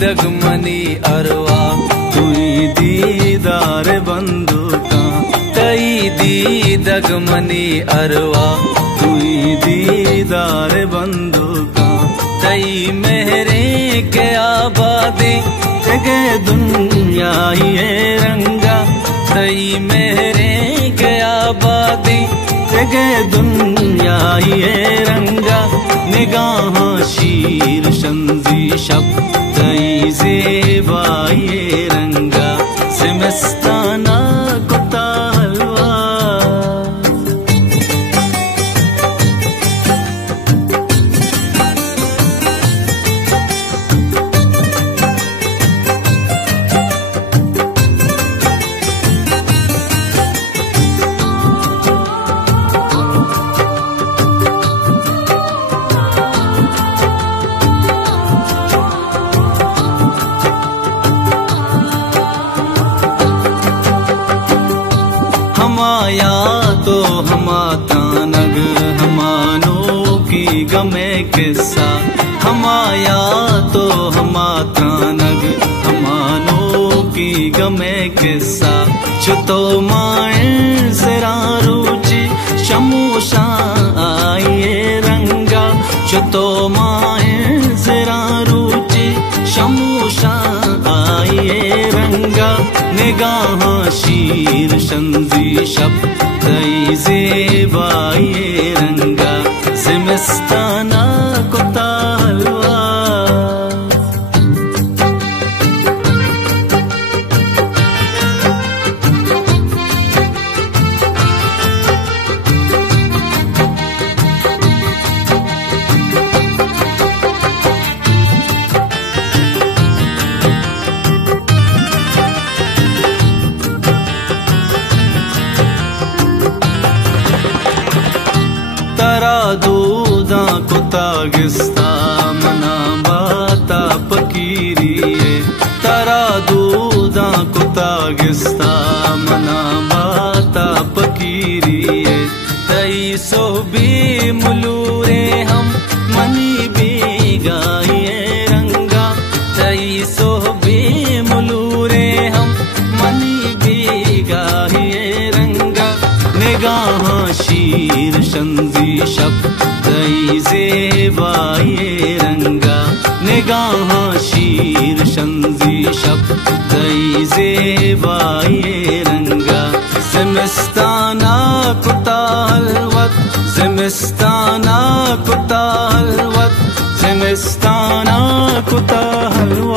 दगमनी अरवा तुई दीदार बंदूका कई दी दगमनी अरवा तुई दीदार बंदूका तई मेहरे के आबादी के दुनिया ये रंगा तई मेहरे के आबादी के दुनिया ये रंगा निगाह शीर शंजी शब तई ज़ेबाई रंगा ज़िमस्ताना कुत्ता हलवा हमाया तो हमाता नग हमानो की गमे किस्सा हमाया तो हमाता नग हमानो की गमे किस्सा छुतो माए जरा रुचि शमूशा आए रंगा छुतो माए जरा रुचि शमूशा आए रंगा निगाह शीर शंजी शब तई ज़ेबाई रंगा ज़िमस्ताना कुत्ता हलवा दूधा कुत्ता गिस्ता मना बाता पकीरी तारा दूधा कुत्ता गिस्ता मना बाता पकीरी तई सो भी मुलूरे हम मनी भी गाये रंगा तई सो भी मुलूरे हम मनी भी गाये रंगा निगाह शीर शंजी शब तई ज़ेबाई रंगा निगाह शीर शंजी शब तई ज़ेबाई रंगा ज़िमस्ताना कुत्ता हलवत ज़िमस्ताना कुत्ता हलवत ज़िमस्ताना कुत्ता हलवत